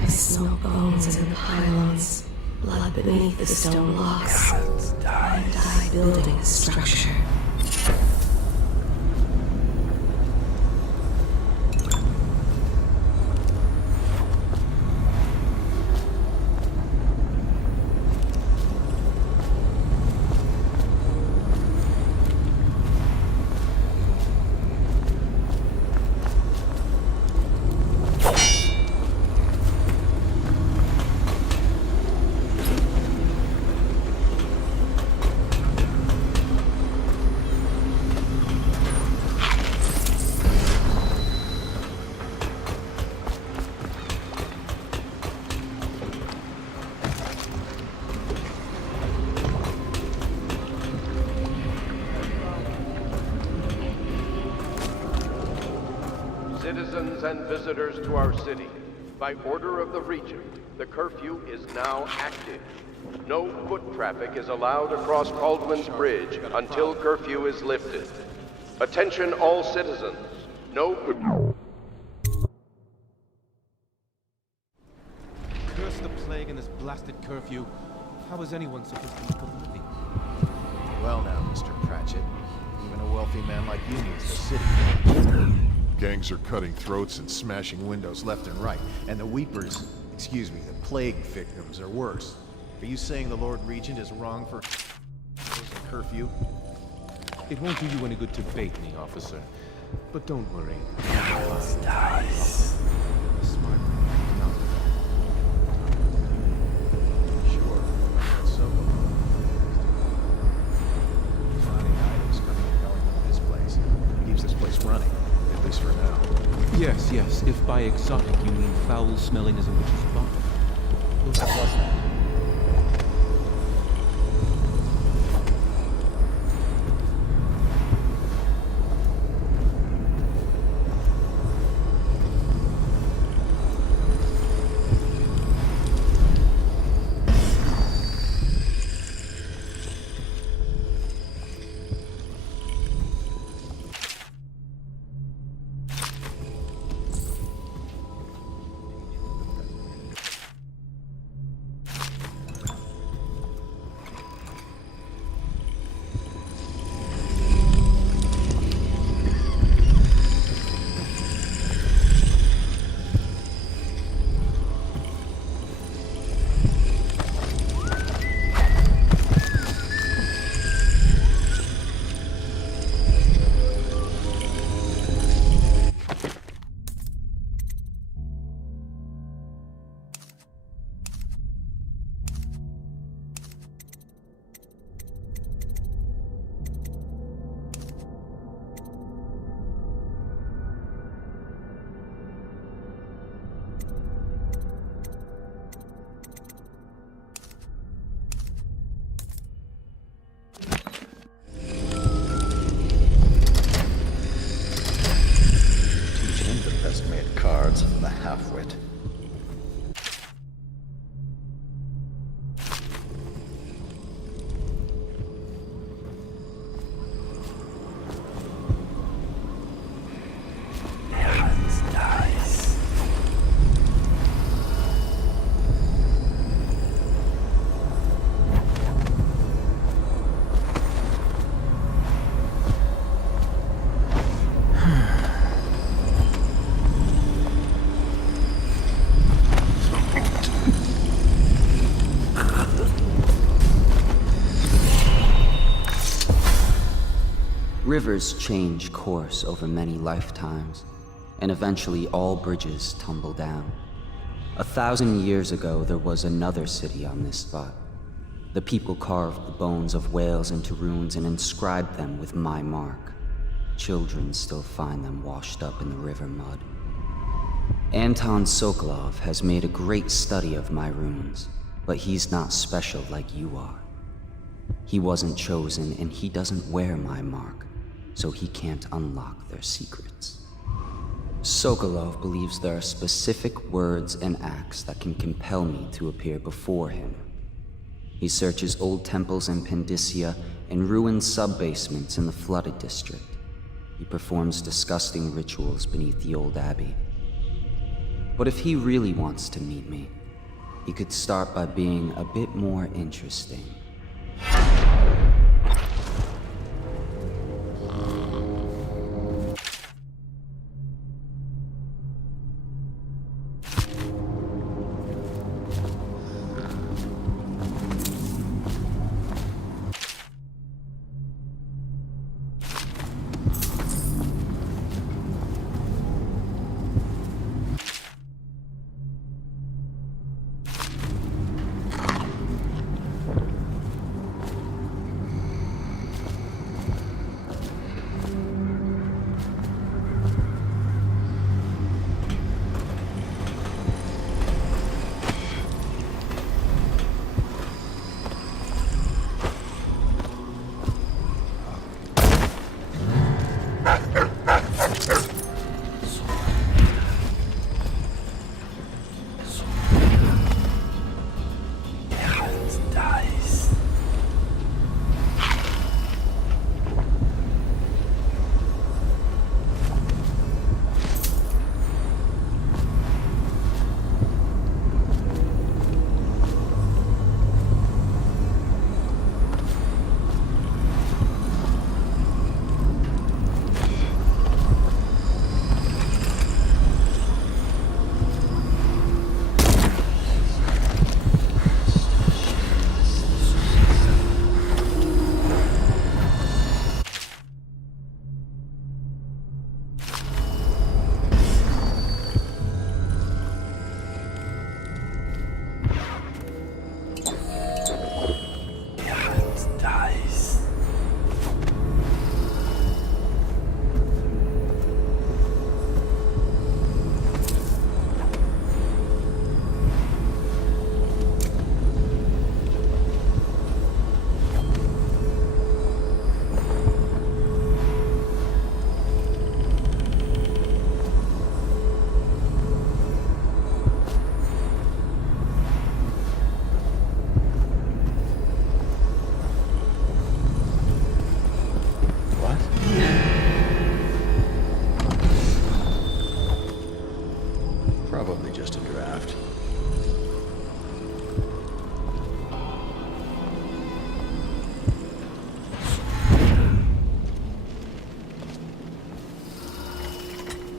Smell bones in the pylons, blood beneath the stone blocks. Die building a structure. Citizens and visitors to our city, by order of the Regent, the curfew is now active. No foot traffic is allowed across Caldwell's Bridge until curfew is lifted. Attention all citizens. No... Curse the plague and this blasted curfew. How is anyone supposed to make a living? Well now, Mr. Pratchett. Even a wealthy man like you needs the city. Gangs are cutting throats and smashing windows left and right. And the weepers, excuse me, the plague victims are worse. Are you saying the Lord Regent is wrong for curfew? It won't do you any good to bait me, officer. But don't worry. Nice. Smart. No. Sure. That's so finding items coming and going from this place. Keeps this place running, at least for now. Yes, yes. If by exotic you mean foul-smelling as a witch's body. What was that? half-wit. Rivers change course over many lifetimes, and eventually all bridges tumble down. 1,000 years ago, there was another city on this spot. The people carved the bones of whales into runes and inscribed them with my mark. Children still find them washed up in the river mud. Anton Sokolov has made a great study of my runes, but he's not special like you are. He wasn't chosen, and he doesn't wear my mark, so he can't unlock their secrets. Sokolov believes there are specific words and acts that can compel me to appear before him. He searches old temples in Pendicia and ruined sub-basements in the flooded district. He performs disgusting rituals beneath the old abbey. But if he really wants to meet me, he could start by being a bit more interesting.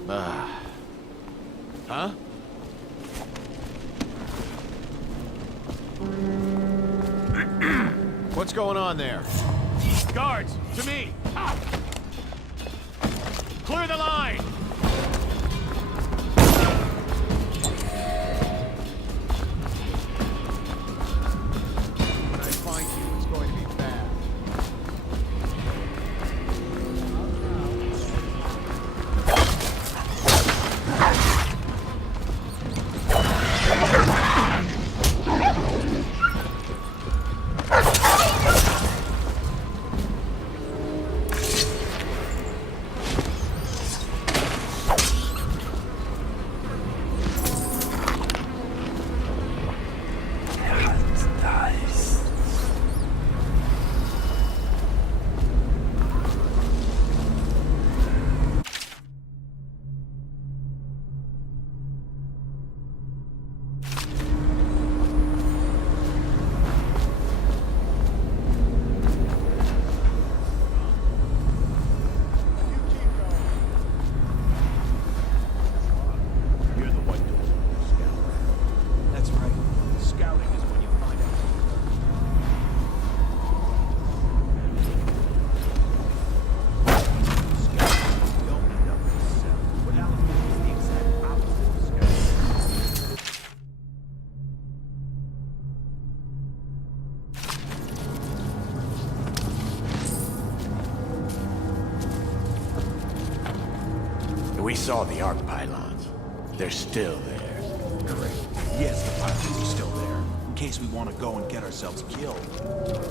Huh? What's going on there? Guards, to me! Ah! Clear the line! When I find you, it's going to be bad. We saw the arc pylons. They're still there. Correct. Yes, the pylons are still there. In case we want to go and get ourselves killed.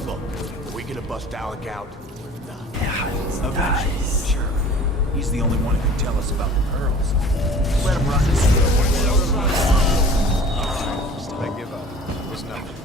Look, are we gonna bust Alec out? No. Eventually, sure. He's the only one who can tell us about the pearls. Let him run this. I give up. It was nothing.